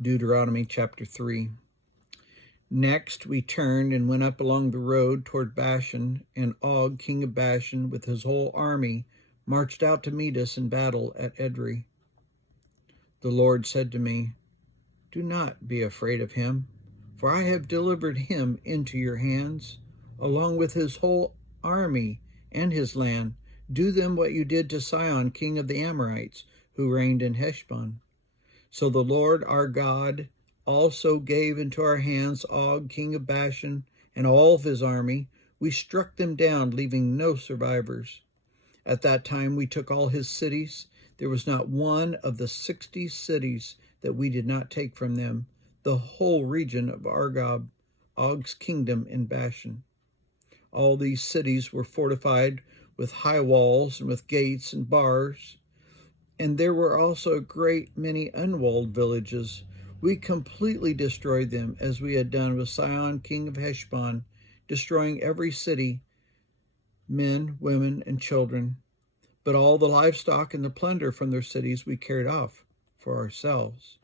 Deuteronomy chapter 3. Next we turned and went up along the road toward Bashan, and Og, king of Bashan, with his whole army, marched out to meet us in battle at Edrei. The Lord said to me, "Do not be afraid of him, for I have delivered him into your hands, along with his whole army and his land. Do them what you did to Sihon, king of the Amorites, who reigned in Heshbon." So the Lord our God also gave into our hands Og, king of Bashan, and all of his army. We struck them down, leaving no survivors. At that time we took all his cities. There was not one of the 60 cities that we did not take from them, the whole region of Argob, Og's kingdom in Bashan. All these cities were fortified with high walls and with gates and bars, and there were also a great many unwalled villages. We completely destroyed them, as we had done with Sihon, king of Heshbon, destroying every city, men, women, and children. But all the livestock and the plunder from their cities we carried off for ourselves.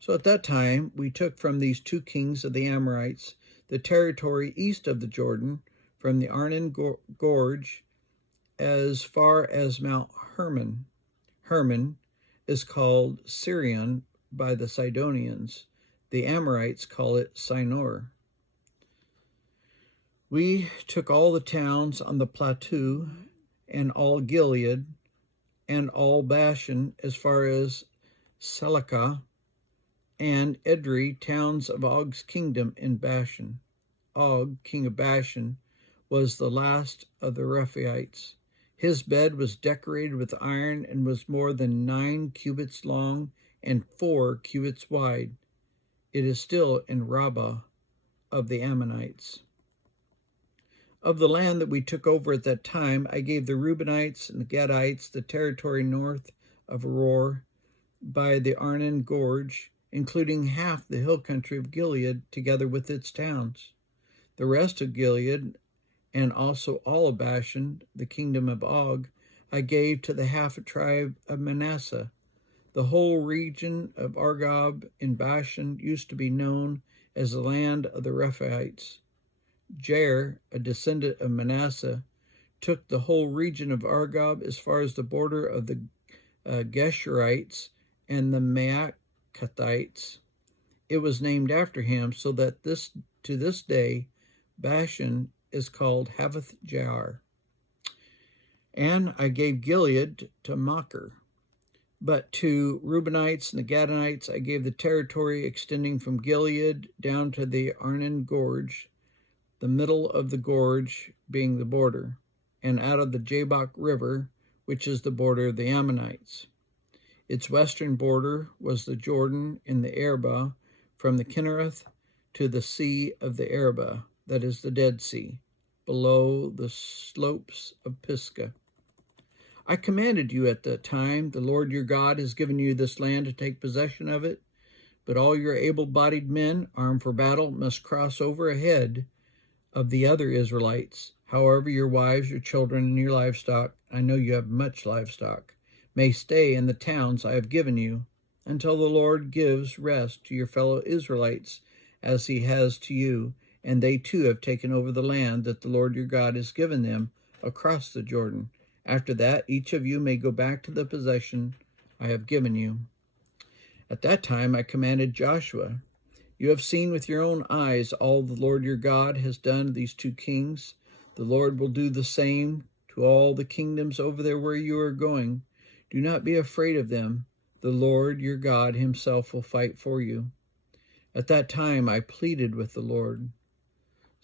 So at that time we took from these 2 kings of the Amorites the territory east of the Jordan, from the Arnon Gorge as far as Mount Hermon. Hermon is called Sirion by the Sidonians. The Amorites call it Sinor. We took all the towns on the plateau, and all Gilead, and all Bashan as far as Selakah, and Edrei, towns of Og's kingdom in Bashan. Og, king of Bashan, was the last of the Rephaites. His bed was decorated with iron and was more than 9 cubits long and 4 cubits wide. It is still in Rabbah of the Ammonites. Of the land that we took over at that time, I gave the Reubenites and the Gadites the territory north of Aroer by the Arnon Gorge, including half the hill country of Gilead, together with its towns. The rest of Gilead, and also all of Bashan, the kingdom of Og, I gave to the half tribe of Manasseh. The whole region of Argob in Bashan used to be known as the land of the Rephaites. Jair, a descendant of Manasseh, took the whole region of Argob as far as the border of the Geshurites and the Maacathites. It was named after him, so that to this day Bashan is called Havoth Jair. And I gave Gilead to Machir. But to Reubenites and the Gadites I gave the territory extending from Gilead down to the Arnon Gorge, the middle of the gorge being the border, and out of the Jabbok River, which is the border of the Ammonites. Its western border was the Jordan in the Arabah, from the Kinnereth to the Sea of the Arabah, that is the Dead Sea, below the slopes of Pisgah. I commanded you at that time, the Lord your God has given you this land to take possession of it, but all your able-bodied men, armed for battle, must cross over ahead of the other Israelites. However, your wives, your children, and your livestock, I know you have much livestock, may stay in the towns I have given you, until the Lord gives rest to your fellow Israelites, as he has to you, and they too have taken over the land that the Lord your God has given them across the Jordan. After that, each of you may go back to the possession I have given you. At that time I commanded Joshua, you have seen with your own eyes all the Lord your God has done to these 2 kings. The Lord will do the same to all the kingdoms over there where you are going. Do not be afraid of them. The Lord your God himself will fight for you. At that time I pleaded with the Lord,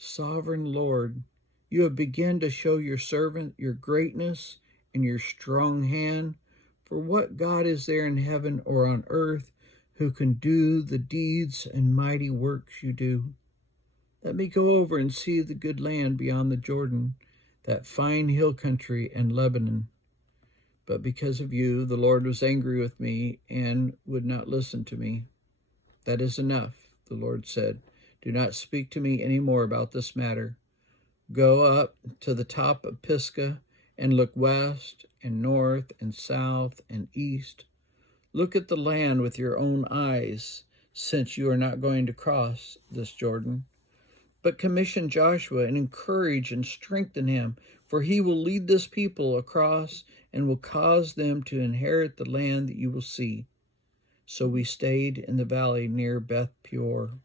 Sovereign Lord, you have begun to show your servant your greatness and your strong hand. For what God is there in heaven or on earth who can do the deeds and mighty works you do? Let me go over and see the good land beyond the Jordan, that fine hill country and Lebanon. But because of you, the Lord was angry with me and would not listen to me. That is enough, the Lord said. Do not speak to me any more about this matter. Go up to the top of Pisgah and look west and north and south and east. Look at the land with your own eyes. since you are not going to cross this Jordan. But commission Joshua and encourage and strengthen him, for he will lead this people across and will cause them to inherit the land that you will see. So we stayed in the valley near Beth Peor.